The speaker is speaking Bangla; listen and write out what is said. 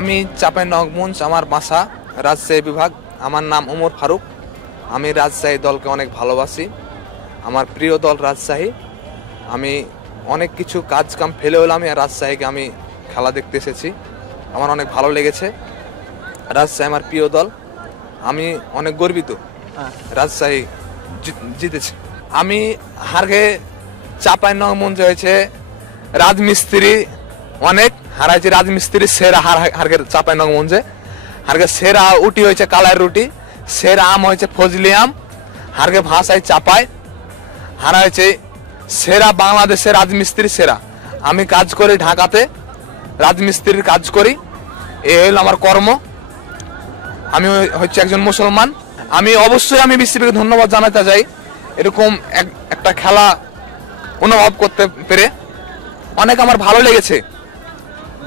আমি চাঁপাইনবাবগঞ্জ, আমার বাসা রাজশাহী বিভাগ। আমার নাম ওমর ফারুক। আমি রাজশাহী দলকে অনেক ভালোবাসি। আমার প্রিয় দল রাজশাহী। আমি অনেক কিছু কাজ কাম ফেলে হলে আমি রাজশাহীকে আমি খেলা দেখতে এসেছি। আমার অনেক ভালো লেগেছে। রাজশাহী আমার প্রিয় দল। আমি অনেক গর্বিত রাজশাহী জিতেছে। আমি হারগে চাঁপাইনবাবগঞ্জ হয়েছে রাজমিস্ত্রি অনেক হারাইছে। রাজমিস্ত্রি সেরা হারগে চাঁপাইনবাবগঞ্জে। হারগে সেরা উটি হয়েছে কালাই রুটি, সেরা আম হয়েছে ফজলি আম, হারগে ভাষায় চাপায়। হারা হয়েছে সেরা বাংলাদেশের রাজমিস্ত্রি সেরা। আমি কাজ করি ঢাকাতে, রাজমিস্ত্রির কাজ করি। এই হলো আমার কর্ম। আমি হচ্ছে একজন মুসলমান। আমি অবশ্যই আমি বিসিবিকে ধন্যবাদ জানাতে চাই, এরকম একটা খেলা অনুভব করতে পেরে অনেক আমার ভালো লেগেছে।